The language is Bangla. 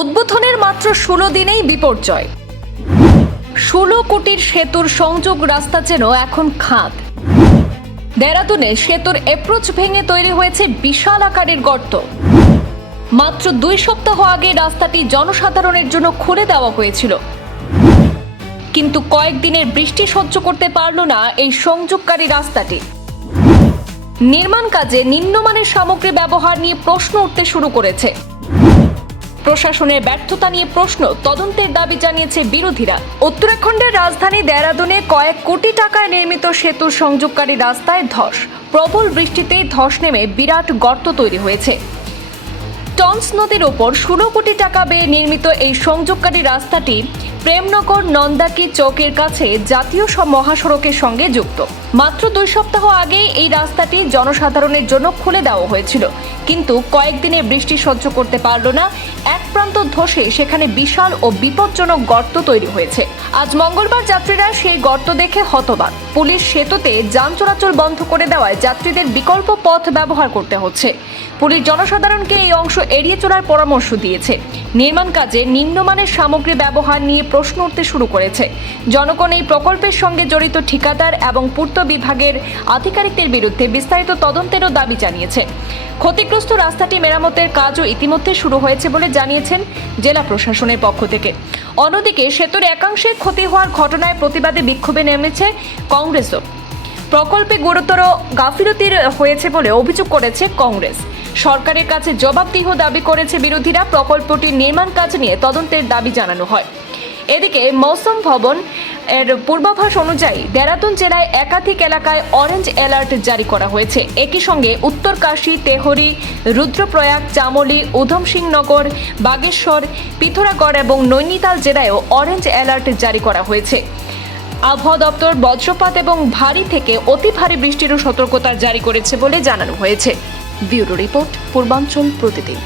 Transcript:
উদ্বোধনের মাত্র 16 দিনেই বিপর্যয়। 16 কোটির সেতুর সংযোগ রাস্তা যেন এখন খাদ। দেরাদুনে সেতুর অ্যাপ্রোচ ভেঙে তৈরি হয়েছে বিশাল আকারের গর্ত। মাত্র 2 সপ্তাহ আগে রাস্তাটি জনসাধারণের জন্য খুলে দেওয়া হয়েছিল, কিন্তু কয়েকদিনের বৃষ্টি সহ্য করতে পারল না এই সংযোগকারী রাস্তাটি। নির্মাণ কাজে নিম্নমানের সামগ্রী ব্যবহার নিয়ে প্রশ্ন উঠতে শুরু করেছে। প্রশাসনের ব্যর্থতা নিয়ে প্রশ্ন, তদন্তের দাবি জানিয়েছে বিরোধীরা। উত্তরাখণ্ডের রাজধানী দেরাদুনে কয়েক কোটি টাকায় নির্মিত সেতুর সংযোগকারী রাস্তায় ধস। প্রবল বৃষ্টিতে ধস নেমে বিরাট গর্ত তৈরি হয়েছে। টন্স নদীর ওপর 16 কোটি টাকা ব্যয়ে নির্মিত এই সংযোগকারী রাস্তাটি প্রেমনগর নন্দাকি চৌকের কাছে জাতীয় মহাসড়কের সঙ্গে যুক্ত। মাত্র 2 সপ্তাহ আগে এই রাস্তাটি জনসাধারণের জন্য খুলে দেওয়া হয়েছিল, কিন্তু কয়েকদিনের বৃষ্টি সহ্য করতে পারল না। এক প্রান্ত ধসে সেখানে বিশাল ও বিপজ্জনক গর্ত তৈরি হয়েছে। আজ মঙ্গলবার যাত্রীরা সেই গর্ত দেখে হতবাক। পুলিশ সেতুতে যান চলাচল বন্ধ করে দেওয়ায় যাত্রীদের বিকল্প পথ ব্যবহার করতে হচ্ছে। পুলিশ জনসাধারণকে এই অংশ এড়িয়ে চলার পরামর্শ দিয়েছে। নির্মাণ কাজে নিম্নমানের সামগ্রী ব্যবহার নিয়ে প্রশ্ন উঠতে শুরু করেছে। জনগণ এই প্রকল্পের সঙ্গে জড়িত ঠিকাদার এবং পূর্ত বিভাগের আধিকারিকদের বিরুদ্ধে বিস্তারিত তদন্তেরও দাবি জানিয়েছে। ক্ষতিগ্রস্ত রাস্তাটি মেরামতের কাজও ইতিমধ্যে শুরু হয়েছে বলে জানিয়েছেন জেলা প্রশাসনের পক্ষ থেকে। অন্যদিকে সেতুর একাংশে ক্ষতি হওয়ার ঘটনায় প্রতিবাদে বিক্ষোভে নেমেছে কংগ্রেসও। প্রকল্পে গুরুতর গাফিলতি হয়েছে বলে অভিযোগ করেছে কংগ্রেস। সরকারের কাছে জবাবদিহি দাবি করেছে বিরোধীরা। প্রকল্পটির নির্মাণ কাজ নিয়ে তদন্তের দাবি জানানো হয়। এদিকে মৌসুম ভবন এর পূর্বাভাস অনুযায়ী দেরাদুন জেলায় একাধিক এলাকায় অরেঞ্জ অ্যালার্ট জারি করা হয়েছে। একই সঙ্গে উত্তরকাশী, তেহরি, রুদ্রপ্রয়াগ, চামোলি, উধমসিংনগর, বাগেশ্বর, পিথোরাগড় এবং নৈনিতাল জেলায়ও অরেঞ্জ অ্যালার্ট জারি করা হয়েছে। আবহাওয়া দপ্তর বজ্রপাত এবং ভারী থেকে অতি ভারী বৃষ্টিরও সতর্কতা জারি করেছে বলে জানানো হয়েছে। ব্যুরো রিপোর্ট, পূর্বাঞ্চল প্রতিদিন।